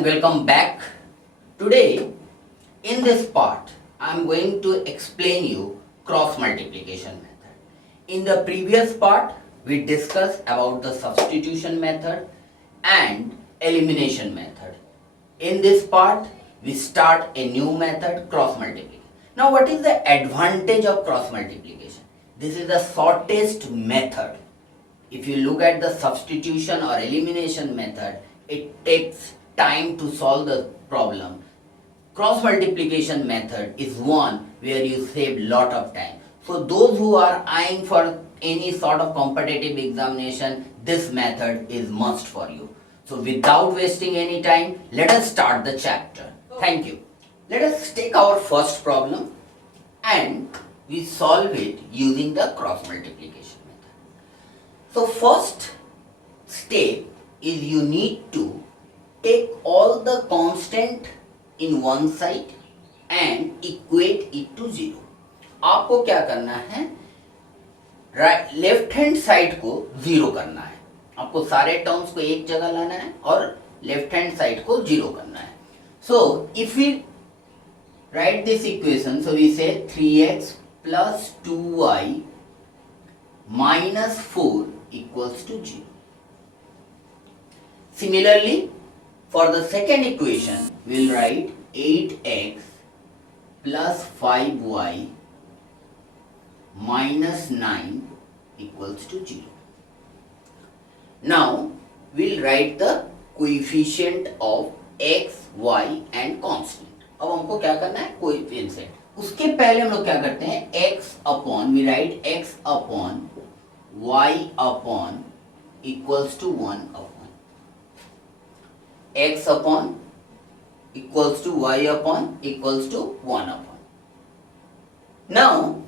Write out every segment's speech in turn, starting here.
and welcome back. Today in this part I am going to explain you cross multiplication method. In the previous part we discussed about the substitution method and elimination method. In this part we start a new method, cross multiplication. Now what is the advantage of cross multiplication? This is the shortest method. If you look at the substitution or elimination method, it takes time to solve the problem. Cross multiplication method is one where you save lot of time. So those who are eyeing for any sort of competitive examination, this method is must for you. So without wasting any time, let us start the chapter. Thank you. Let us take our first problem and we solve it using the cross multiplication method. So first step is you need to take all the constant in one side and equate it to 0. आपको क्या करना है, left hand side को 0 करना है. आपको सारे terms को एक जगह लाना है और लेफ्ट हैंड साइड को 0 करना है. So if we write this equation, so we say 3x plus 2y minus 4 equals to 0. Similarly, for the second equation, we will write 8x plus 5y minus 9 equals to 0. Now, we will write the coefficient of x, y and constant. अब हमको क्या करना है, coefficient. उसके पहले हम लोग क्या करते हैं, x upon, we write x upon y upon equals to 1 upon. X upon equals to y upon equals to 1 upon. Now,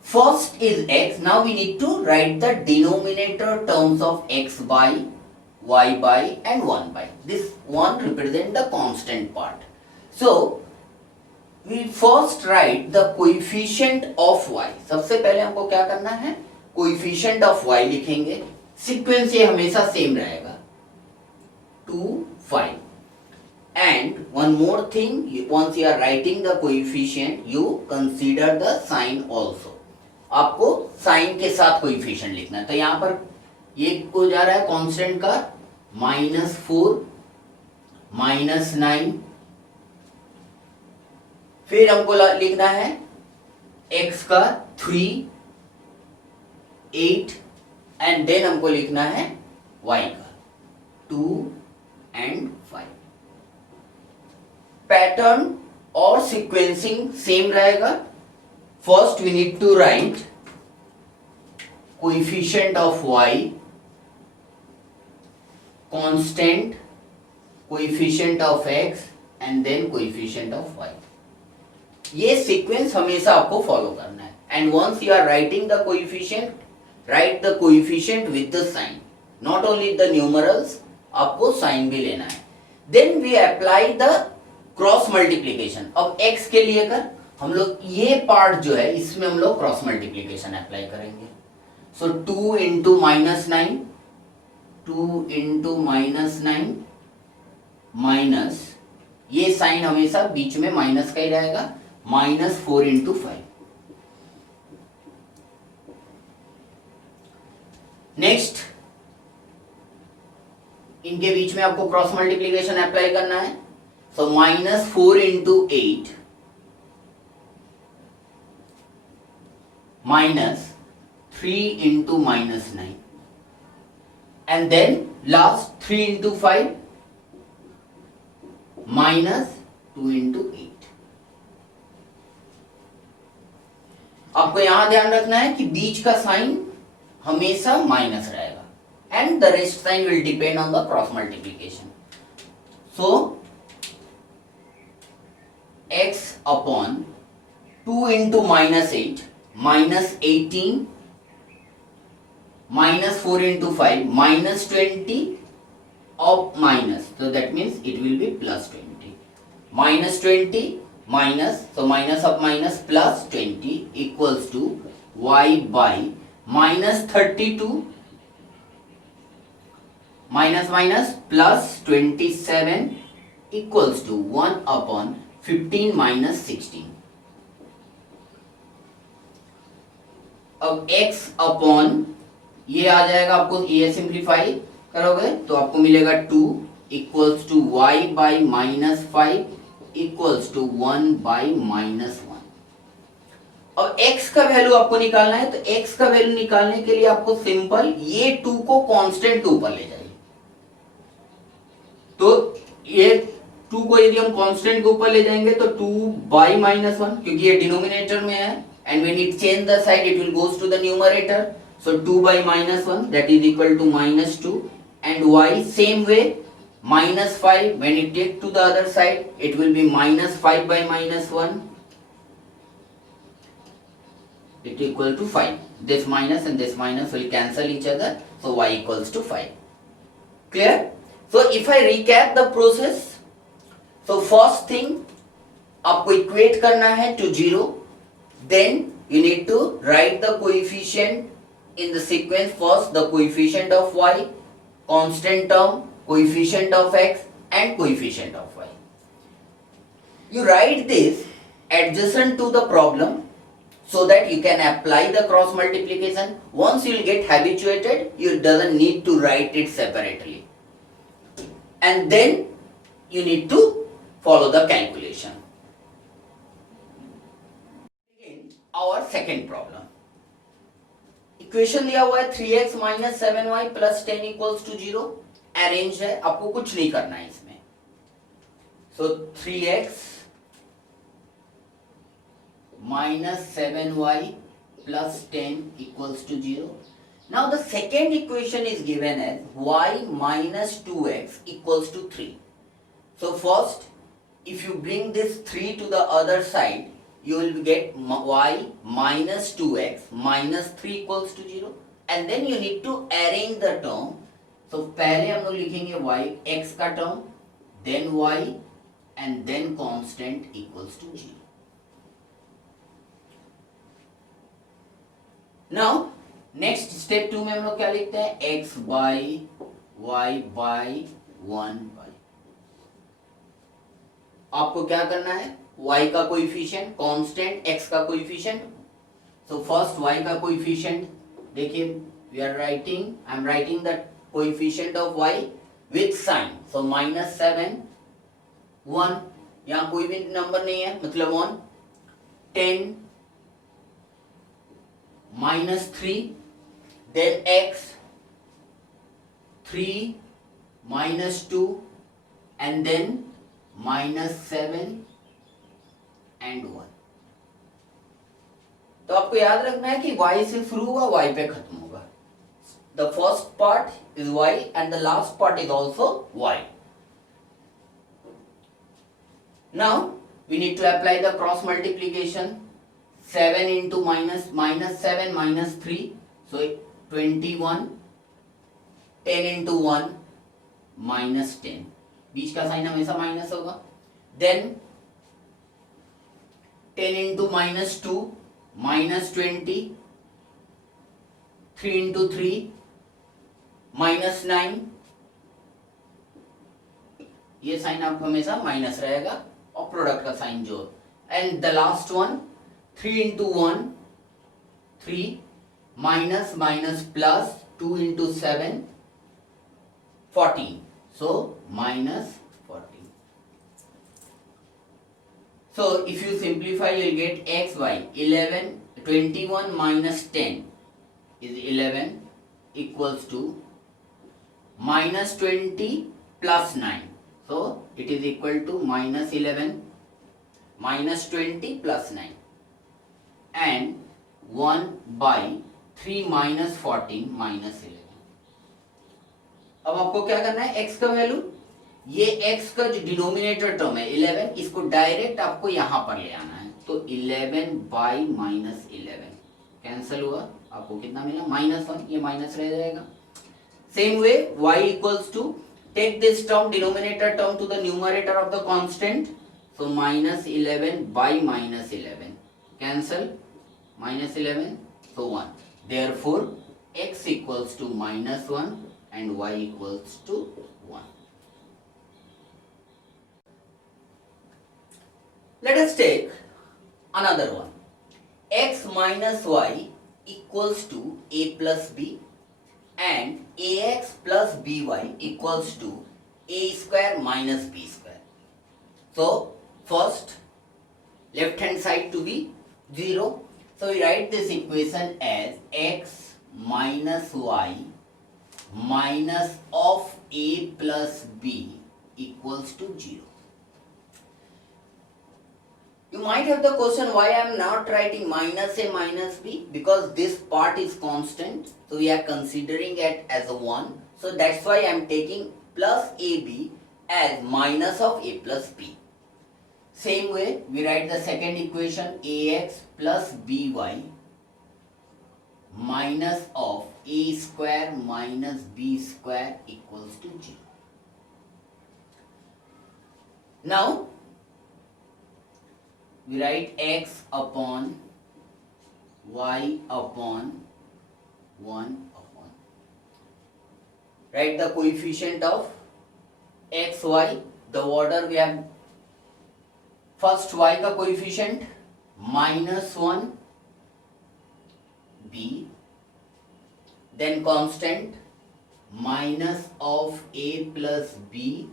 first is x. Now we need to write the denominator terms of x by, y by and 1 by. This 1 represent the constant part. So, we first write the coefficient of y. सबसे पहले हमको क्या करना है, coefficient of y लिखेंगे. Sequence ये हमेशा same रहेगा, 2, 5. And one more thing, once you are writing the coefficient, you consider the sign also. आपको साइन के साथ कोएफिशिएंट लिखना है. तो यहाँ पर ये को जा रहा है कांस्टेंट का -4 -9. फिर हमको लिखना है x का 3 8 एंड देन हमको लिखना है y का 2 and 5. पैटर्न और सीक्वेंसिंग सेम रहेगा. First we need to write coefficient of y, constant, coefficient of x and then coefficient of y. ये सीक्वेंस हमेशा आपको फॉलो करना है. And once you are writing the coefficient, write the coefficient with the sign, not only the numerals, आपको sign भी लेना है. Then we apply the cross multiplication. अब x के लिए कर हम लोग ये पार्ट जो है इसमें हम लोग क्रॉस मल्टीप्लीकेशन अप्लाई करेंगे. सो 2 इंटू -9, 2 इंटू -9 माइनस, ये साइन हमेशा बीच में माइनस का ही रहेगा, -4 इंटू 5. नेक्स्ट, इनके बीच में आपको क्रॉस मल्टीप्लीकेशन अप्लाई करना है. So -4 into 8 -3 into -9 and then last 3 into 5 -2 into 8. आपको यहां ध्यान रखना है कि बीच का साइन हमेशा माइनस रहेगा and the rest sign will depend on the cross multiplication. So x upon 2 into -8 -18 -4 into 5 -20 of minus, so that means it will be +20. -20 minus, so minus of minus plus 20 equals to y by -32 minus minus plus 27 equals to 1 upon 15 minus 16. अब x upon ये आ जाएगा, आपको ये simplify करोगे तो आपको मिलेगा 2 equals to y by minus 5 equals to 1 by minus 1. अब x का वैल्यू आपको निकालना है, तो x का वैल्यू निकालने के लिए आपको सिंपल ये 2 को कांस्टेंट के ऊपर ले जाइए. तो ये 2 को यदि हम कांस्टेंट के ऊपर ले जाएंगे तो 2 बाई माइनस 1, क्योंकि ये डिनोमिनेटर में है, and when it change the side it will goes to the numerator, so 2 by minus 1 that is equal to minus 2, and y same way minus 5 when it take to the other side it will be minus 5 by minus 1, it equal to 5. This minus and this minus will cancel each other, so y equals to 5. Clear? So if I recap the process, so first thing आपको equate करना है to 0. Then you need to write the coefficient in the sequence. First the coefficient of y, constant term, coefficient of x and coefficient of y. You write this adjacent to the problem so that you can apply the cross multiplication. Once you will get habituated, you doesn't need to write it separately. And then you need to follow the calculation. Our second problem, equation दिया हुआ है 3x minus 7y plus 10 equals to 0. Arrange है, आपको कुछ नहीं करना है इसमें. So 3x minus 7y plus 10 equals to 0. Now the second equation is given as y minus 2x equals to 3. So first if you bring this 3 to the other side, you will get y minus 2x minus 3 equals to 0, and then you need to arrange the term. So पहले हम लोग लिखेंगे y x का term, then y and then constant equals to 0. Now next step 2 में हम लोग क्या लिखते हैं, x by y by 1 by. आपको क्या करना है, y का कोएफिशिएंट कांस्टेंट, x का कोएफिशिएंट. सो फर्स्ट y का कोएफिशिएंट देखिए, we are writing, I am writing the coefficient of y with sign. So minus 7 1, यहाँ कोई भी नंबर नहीं है मतलब 1, 10 minus 3, then x 3 minus 2 and then minus 7 and 1. तो आपको याद रखना है कि y से शुरू हुआ y पे खत्म होगा. The first part is y and the last part is also y. Now we need to apply the cross multiplication. 7 into minus 7 minus 3, so 21, 10 into 1 minus 10, बीच का साइन हमेशा माइनस होगा. देन 10 into minus 2 minus 20, 3 into 3 minus 9, ये sign आपको हमेशा minus रहेगा और प्रोडक्ट का साइन जो. And the last one 3 into 1 3 minus minus plus 2 into 7 14, so minus 14. So if you simplify, you will get x by 11, 21 minus 10 is 11 equals to minus 20 plus 9. So it is equal to minus 11 minus 20 plus 9 and 1 by 3 minus 14 minus 11. अब आपको क्या करना है, x का value, ये x का जो denominator term है 11, इसको डायरेक्ट आपको यहां पर ले आना है. तो 11 बाई माइनस 11 कैंसिल हुआ, आपको कितना मिला, -1, ये माइनस रह जाएगा. Same way y equals to take this term denominator term to the numerator of the constant, so -11 by -11 cancel, -11 so 1. Therefore x equals to -1 and y equals to 1. Let us take another one. X minus y equals to a plus b and ax plus by equals to a square minus b square. So first left hand side to be 0. So we write this equation as x minus y minus of a plus b equals to 0. You might have the question why I am not writing minus a minus b, because this part is constant, so we are considering it as a 1. So that's why I am taking plus ab as minus of a plus b. Same way we write the second equation, ax plus by minus of a square minus b square equals to 0. Now we write x upon y upon 1 upon. Write the coefficient of x, y. The order we have first y का coefficient minus 1 b, then constant minus of a plus b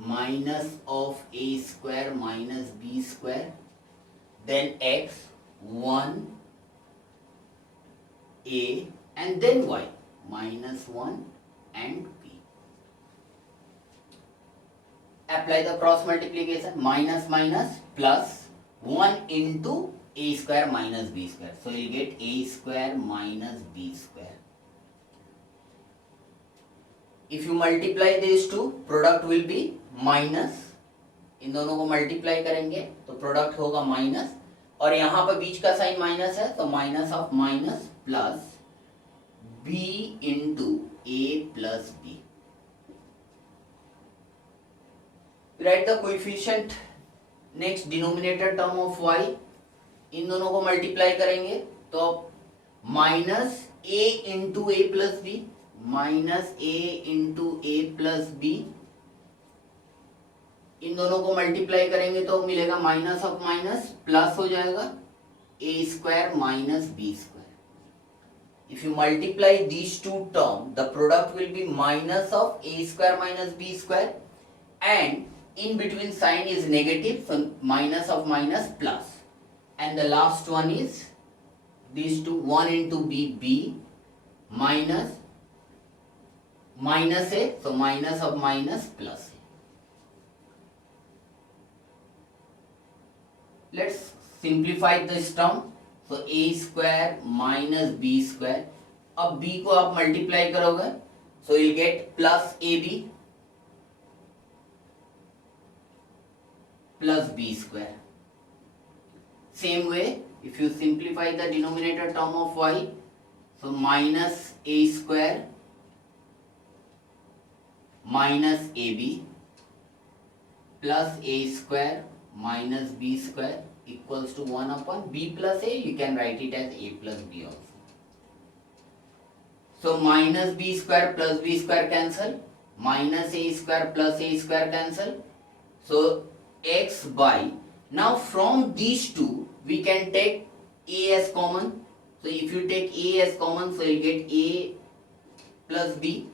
minus of a square minus b square, then x 1 a and then y minus 1 and b. Apply the cross multiplication, minus minus plus 1 into a square minus b square. So you get a square minus b square. If you multiply these two, product will be minus. इन दोनों को multiply करेंगे तो product होगा minus, और यहाँ पर बीच का साइन माइनस है तो minus of minus plus b into A plus B. Write the coefficient next denominator term of y. इन दोनों को मल्टीप्लाई करेंगे तो minus a into A plus B minus a into A plus B. इन दोनों को मल्टीप्लाई करेंगे तो मिलेगा माइनस ऑफ माइनस प्लस हो जाएगा a square minus b square. If you multiply these two term the product will be minus of a square minus b square, and in between sign is negative, so minus of minus plus, and the last one is these two, 1 into b minus minus a, so minus of minus plus a. Let's simplify this term. So a square minus b square. अब b को आप multiply करोगे so you'll get plus ab plus b square. Same way, if you simplify the denominator term of y, so minus a square minus ab plus a square minus b square equals to 1 upon b plus a. You can write it as a plus b also. So minus b square plus b square cancel, minus a square plus a square cancel. So x by, now from these two we can take a as common. So if you take a as common, so you get a plus b.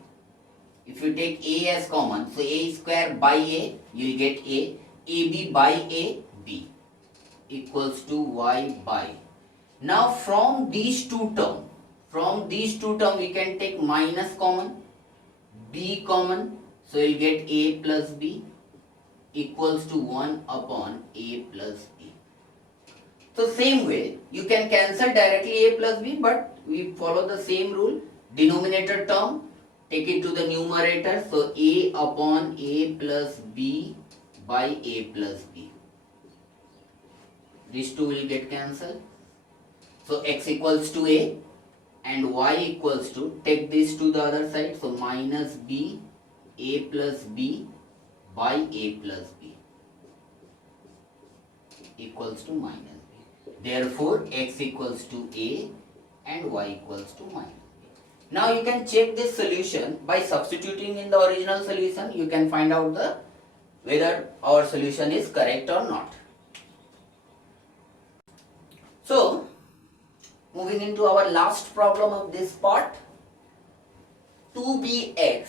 If you take a as common, so a square by a, you will get a. ab by a, b equals to y by. Now from these two terms, we can take minus common, b common, so you will get a plus b equals to 1 upon a plus b. So same way, you can cancel directly a plus b, but we follow the same rule. Denominator term, take it to the numerator, so a upon a plus b by a plus b. These two will get cancelled. So x equals to a and y equals to, take this to the other side, so minus b a plus b by a plus b equals to minus b. Therefore x equals to a and y equals to minus b. Now you can check this solution by substituting in the original solution. You can find out whether our solution is correct or not. So moving into our last problem of this part, 2bx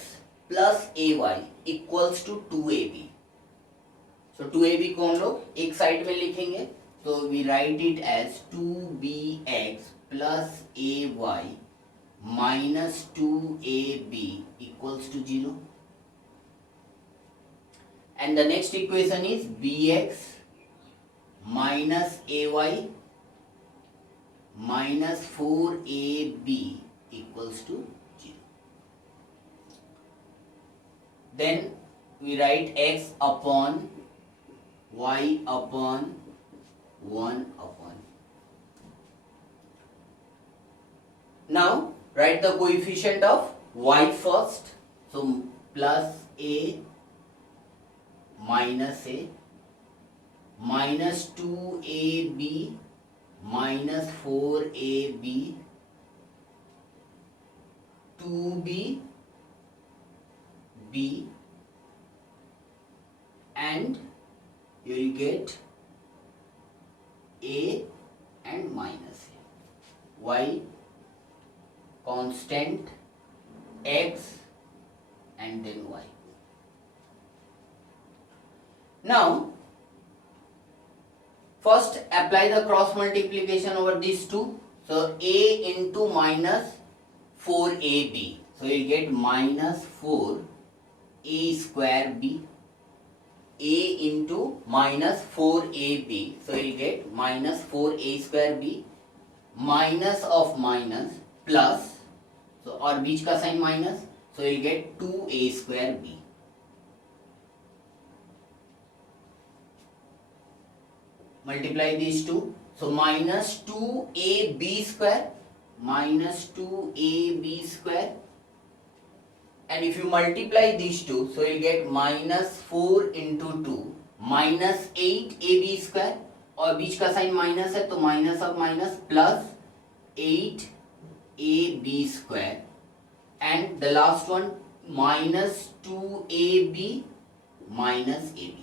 plus ay equals to 2ab. So 2ab को हम लोग एक side में लिखेंगे, तो we write it as 2bx plus ay minus 2ab equals to 0. And the next equation is bx minus ay minus 4ab equals to 0. Then we write x upon y upon 1 upon. Now write the coefficient of y first. So plus a minus 2ab minus 4ab 2b b, and you will get a and minus a, y constant, x and then y. Now first apply the cross multiplication over these two. So a into minus 4ab, so you get minus 4a square b. A into minus 4ab, so you get minus 4a square b, minus of minus plus, so और बीच का sign minus, so you get 2a square b. Multiply these two, so minus 2ab square minus 2ab square, and if you multiply these two, so you get minus 4 into 2 minus 8ab square, और बीच का sign minus है तो minus of minus plus 8ab square, and the last one minus 2ab minus ab.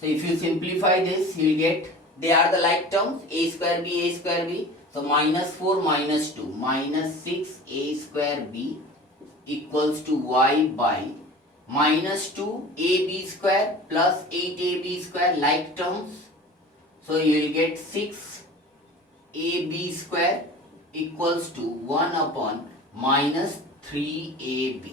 So if you simplify this, you will get, they are the like terms, a square b, so minus 4 minus 2 minus 6a square b equals to y by minus 2ab square plus 8ab square, like terms, so you will get 6ab square equals to 1 upon minus 3ab.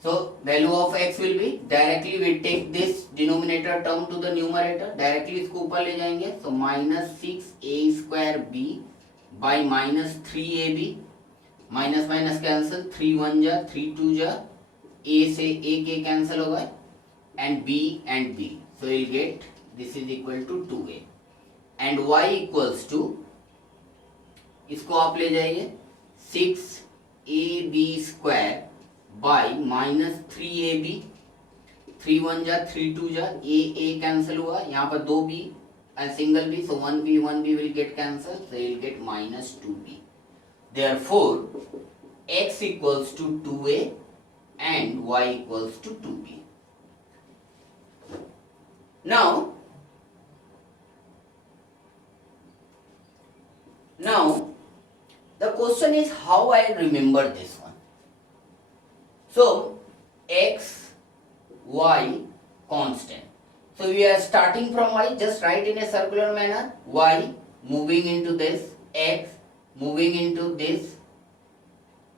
So value of x will be, directly we take this denominator term to the numerator, directly इसको ऊपर ले जाएंगे, so minus 6a square b by minus 3ab, minus minus cancel, 3 1 जा 3 2 जा, a से a के cancel होगा, and b, so you will get this is equal to 2a, and y equals to, इसको आप ले जाइए 6ab square by minus 3ab, 3 1 जा 3 2 जा, a cancel हुआ, यहाँ पर 2b and single b, so 1b will get cancelled, so you will get minus 2b. Therefore x equals to 2a and y equals to 2b. Now the question is how I remember this one. So x, y constant. So we are starting from y, just write in a circular manner, y moving into this, x moving into this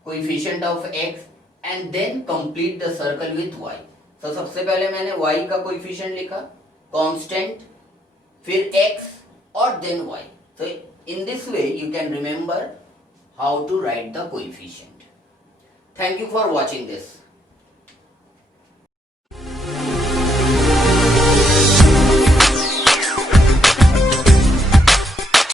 coefficient of x, and then complete the circle with y. So सबसे पहले मैंने y का coefficient लिखा, constant, फिर x और then y. So in this way you can remember how to write the coefficient. Thank you for watching this.